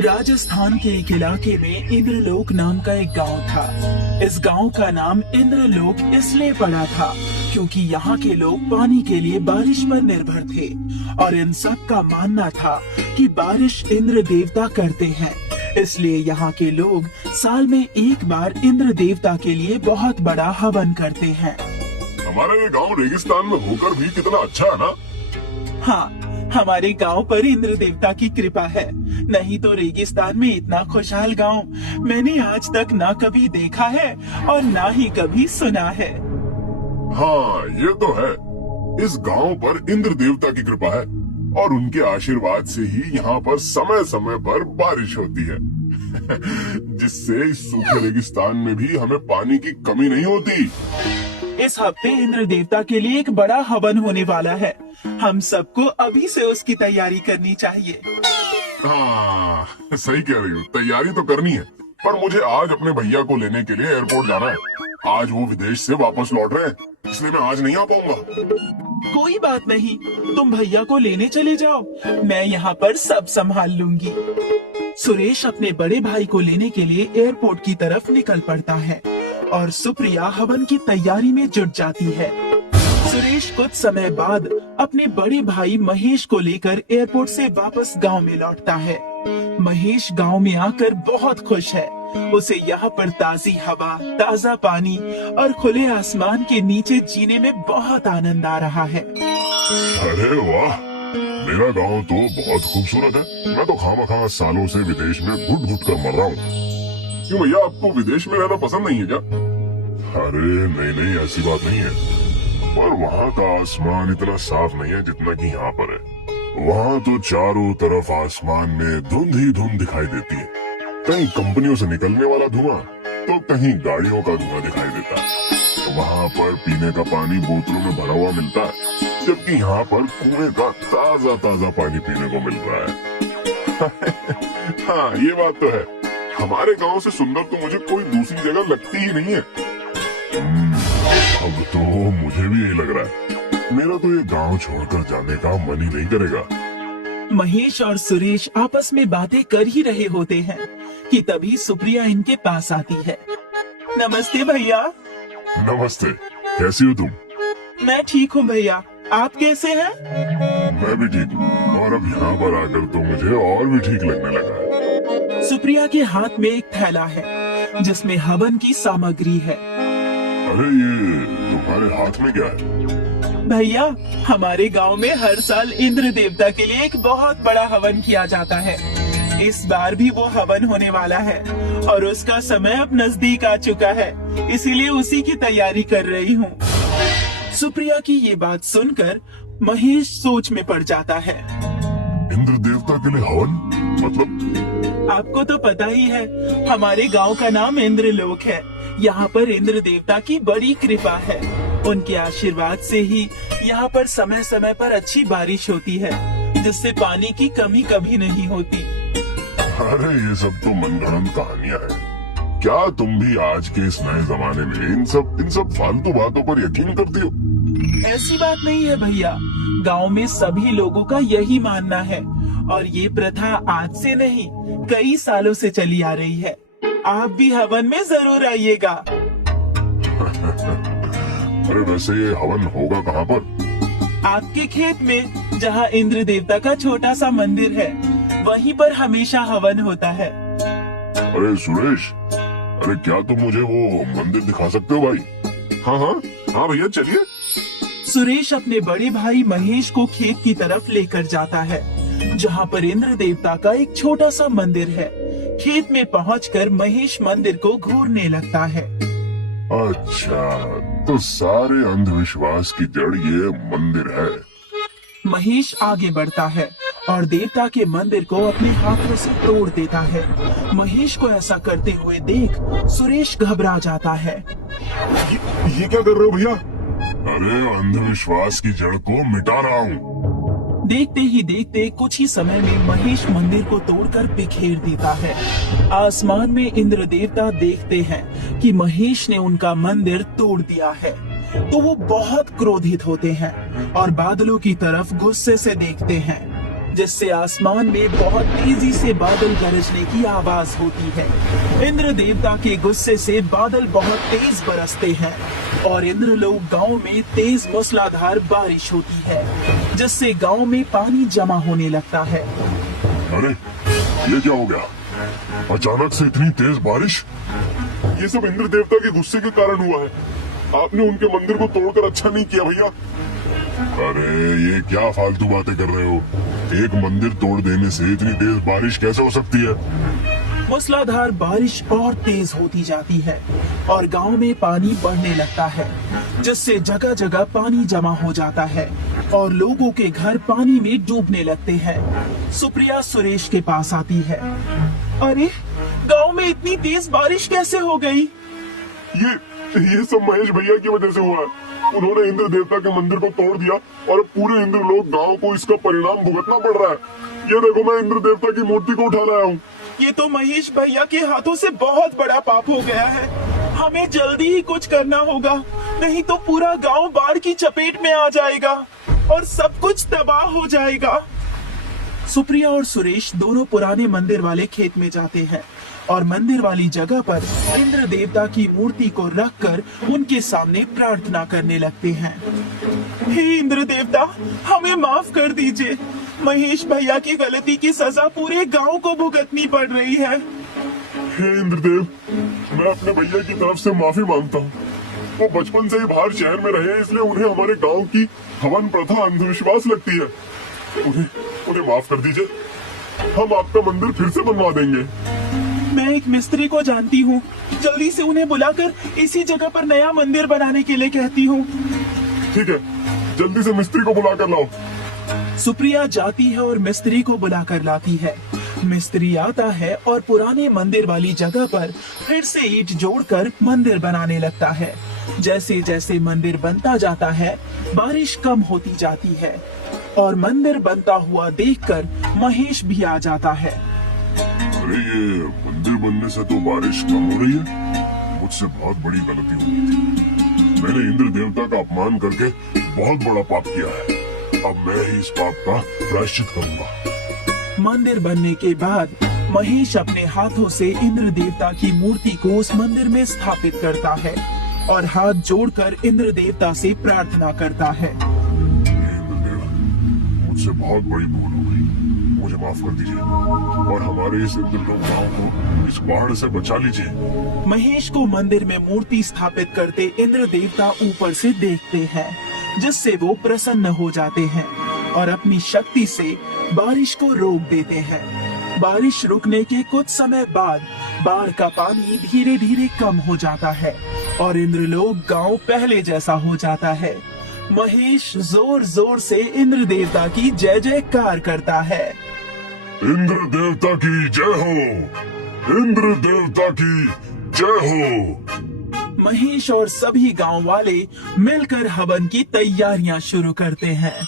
राजस्थान के एक इलाके में इंद्रलोक नाम का एक गांव था। इस गांव का नाम इंद्रलोक इसलिए पड़ा था क्योंकि यहाँ के लोग पानी के लिए बारिश पर निर्भर थे और इन सब का मानना था कि बारिश इंद्र देवता करते हैं। इसलिए यहाँ के लोग साल में एक बार इंद्र देवता के लिए बहुत बड़ा हवन करते हैं। हमारा ये गांव रेगिस्तान में होकर भी कितना अच्छा है ना। हाँ, हमारे गांव पर इंद्र देवता की कृपा है, नहीं तो रेगिस्तान में इतना खुशहाल गांव मैंने आज तक ना कभी देखा है और ना ही कभी सुना है। हाँ, ये तो है। इस गांव पर इंद्र देवता की कृपा है और उनके आशीर्वाद से ही यहाँ पर समय समय पर बारिश होती है जिससे इस सूखे रेगिस्तान में भी हमें पानी की कमी नहीं होती। इस हफ्ते इंद्र देवता के लिए एक बड़ा हवन होने वाला है। हम सबको अभी से उसकी तैयारी करनी चाहिए। हाँ, सही कह रही हो, तैयारी तो करनी है, पर मुझे आज अपने भैया को लेने के लिए एयरपोर्ट जाना है। आज वो विदेश से वापस लौट रहे हैं, इसलिए मैं आज नहीं आ पाऊंगा। कोई बात नहीं, तुम भैया को लेने चले जाओ, मैं यहाँ पर सब संभाल लूंगी। सुरेश अपने बड़े भाई को लेने के लिए एयरपोर्ट की तरफ निकल पड़ता है और सुप्रिया हवन की तैयारी में जुट जाती है। सुरेश कुछ समय बाद अपने बड़े भाई महेश को लेकर एयरपोर्ट से वापस गांव में लौटता है। महेश गांव में आकर बहुत खुश है। उसे यहाँ पर ताजी हवा, ताजा पानी और खुले आसमान के नीचे जीने में बहुत आनंद आ रहा है। अरे वाह, मेरा गांव तो बहुत खूबसूरत है। मैं तो खामखा सालों से विदेश में घुट घुट कर मर रहा हूँ। क्यों भैया, आपको विदेश में रहना पसंद नहीं है क्या? अरे नहीं, ऐसी बात नहीं है, पर वहाँ का आसमान इतना साफ नहीं है जितना कि यहाँ पर है। वहाँ तो चारों तरफ आसमान में धुंध ही धुंध दिखाई देती है। कहीं कंपनियों से निकलने वाला धुआं तो कहीं गाड़ियों का धुआं दिखाई देता है। वहाँ पर पीने का पानी बोतलों में भरा हुआ मिलता है, जबकि यहाँ पर कुएं का ताजा ताजा पानी पीने को मिल रहा है हाँ, ये बात तो है। हमारे गांव से सुंदर तो मुझे कोई दूसरी जगह लगती ही नहीं है। अब तो मुझे भी यही लग रहा है, मेरा तो ये गांव छोड़कर जाने का मन ही नहीं करेगा। महेश और सुरेश आपस में बातें कर ही रहे होते हैं कि तभी सुप्रिया इनके पास आती है। नमस्ते भैया। नमस्ते, कैसी हो तुम? मैं ठीक हूँ भैया, आप कैसे हैं? मैं भी ठीक हूँ, और अब यहाँ पर आकर तो मुझे और भी ठीक लगने लगा है। सुप्रिया के हाथ में एक थैला है जिसमें हवन की सामग्री है। अरे ये तुम्हारे हाथ में क्या है? भैया, हमारे गांव में हर साल इंद्र देवता के लिए एक बहुत बड़ा हवन किया जाता है। इस बार भी वो हवन होने वाला है और उसका समय अब नजदीक आ चुका है, इसीलिए उसी की तैयारी कर रही हूँ। सुप्रिया की ये बात सुनकर महेश सोच में पड़ जाता है। इंद्र देवता के लिए हवन मतलब? आपको तो पता ही है, हमारे गांव का नाम इंद्रलोक है। यहाँ पर इंद्र देवता की बड़ी कृपा है। उनके आशीर्वाद से ही यहाँ पर समय समय पर अच्छी बारिश होती है, जिससे पानी की कमी कभी नहीं होती। अरे ये सब तो मनगढ़ंत कहानियाँ हैं। क्या तुम भी आज के इस नए जमाने में इन सब फालतू बातों पर यकीन करती हो? ऐसी बात नहीं है भैया, गांव में सभी लोगों का यही मानना है और ये प्रथा आज से नहीं कई सालों से चली आ रही है। आप भी हवन में जरूर आइएगा। अरे वैसे ये हवन होगा कहाँ पर? आपके खेत में, जहाँ इंद्र देवता का छोटा सा मंदिर है, वहीं पर हमेशा हवन होता है। अरे सुरेश, अरे क्या तुम मुझे वो मंदिर दिखा सकते हो भाई? हाँ भैया, चलिए। सुरेश अपने बड़े भाई महेश को खेत की तरफ लेकर जाता है, जहाँ पर इंद्र देवता का एक छोटा सा मंदिर है। खेत में पहुंचकर महेश मंदिर को घूरने लगता है। अच्छा, तो सारे अंधविश्वास की जड़ ये मंदिर है। महेश आगे बढ़ता है और देवता के मंदिर को अपने हाथों से तोड़ देता है। महेश को ऐसा करते हुए देख सुरेश घबरा जाता है। ये क्या कर रहे हो भैया? अरे अंधविश्वास की जड़ को मिटा रहा हूँ। देखते ही देखते कुछ ही समय में महेश मंदिर को तोड़कर बिखेर देता है। आसमान में इंद्र देवता देखते हैं कि महेश ने उनका मंदिर तोड़ दिया है, तो वो बहुत क्रोधित होते हैं और बादलों की तरफ गुस्से से देखते हैं। जिससे आसमान में बहुत तेजी से बादल गरजने की आवाज होती है। इंद्र देवता के गुस्से से बादल बहुत तेज बरसते हैं और इंद्रलोक गांव में तेज मूसलाधार बारिश होती है, जिससे गांव में पानी जमा होने लगता है। अरे ये क्या हो गया? अचानक से इतनी तेज बारिश? ये सब इंद्र देवता के गुस्से के कारण हुआ है। आपने उनके मंदिर को तोड़कर अच्छा नहीं किया भैया। अरे ये क्या फालतू बातें कर रहे हो? एक मंदिर तोड़ देने से इतनी तेज बारिश कैसे हो सकती है? मूसलाधार बारिश और तेज होती जाती है और गांव में पानी बढ़ने लगता है, जिससे जगह जगह पानी जमा हो जाता है और लोगों के घर पानी में डूबने लगते हैं। सुप्रिया सुरेश के पास आती है। अरे गांव में इतनी तेज बारिश कैसे हो गई? ये सब महेश भैया की वजह से हुआ है। उन्होंने इंद्र देवता के मंदिर को तोड़ दिया और पूरे इंद्र लोक गांव को इसका परिणाम भुगतना पड़ रहा है। ये देखो, मैं इंद्र देवता की मूर्ति को उठा लाया हूँ। ये तो महेश भैया के हाथों से बहुत बड़ा पाप हो गया है। हमें जल्दी ही कुछ करना होगा, नहीं तो पूरा गांव बाढ़ की चपेट में आ जाएगा और सब कुछ तबाह हो जाएगा। सुप्रिया और सुरेश दोनों पुराने मंदिर वाले खेत में जाते हैं और मंदिर वाली जगह पर इंद्र देवता की मूर्ति को रखकर उनके सामने प्रार्थना करने लगते हैं। हे इंद्र देवता, हमें माफ कर दीजिए। महेश भैया की गलती की सजा पूरे गांव को भुगतनी पड़ रही है। हे इंद्रदेव, मैं अपने भैया की तरफ से माफी मांगता हूँ। वो बचपन से ही बाहर शहर में रहे, इसलिए उन्हें हमारे गांव की हवन प्रथा अंधविश्वास लगती है। उन्हें माफ कर दीजिए। हम आपका मंदिर फिर से बनवा देंगे। मैं एक मिस्त्री को जानती हूँ, जल्दी से उन्हें बुलाकर इसी जगह पर नया मंदिर बनाने के लिए कहती हूँ। ठीक है, जल्दी से मिस्त्री को बुला कर लाओ। सुप्रिया जाती है और मिस्त्री को बुलाकर लाती है। मिस्त्री आता है और पुराने मंदिर वाली जगह पर फिर से ईंट जोड़कर मंदिर बनाने लगता है। जैसे जैसे मंदिर बनता जाता है, बारिश कम होती जाती है और मंदिर बनता हुआ देखकर महेश भी आ जाता है। अरे ये मंदिर बनने से तो बारिश कम हो रही है। मुझसे बहुत बड़ी गलती हो गई थी। मैंने इंद्र देवता का अपमान करके बहुत बड़ा पाप किया है। अब मैं ही इस पाप का प्रायश्चित करूंगा। मंदिर बनने के बाद महेश अपने हाथों से इंद्र देवता की मूर्ति को उस मंदिर में स्थापित करता है और हाथ जोड़कर इंद्र देवता से प्रार्थना करता है। इंद्रदेव, मुझसे बहुत बड़ी भूल हो गई, मुझे माफ कर दीजिए और हमारे इस इंद्रलोक गांव को इस बाढ़ से बचा लीजिए। महेश को मंदिर में मूर्ति स्थापित करते इंद्र देवता ऊपर से देखते हैं, जिससे वो प्रसन्न हो जाते हैं और अपनी शक्ति से बारिश को रोक देते हैं। बारिश रुकने के कुछ समय बाद बाढ़ का पानी धीरे धीरे कम हो जाता है और इंद्रलोक गांव पहले जैसा हो जाता है। महेश जोर जोर से इंद्र देवता की जय जयकार करता है। इंद्र देवता की जय हो, इंद्र देवता की जय हो। महेश और सभी गांव वाले मिलकर हवन की तैयारियां शुरू करते हैं।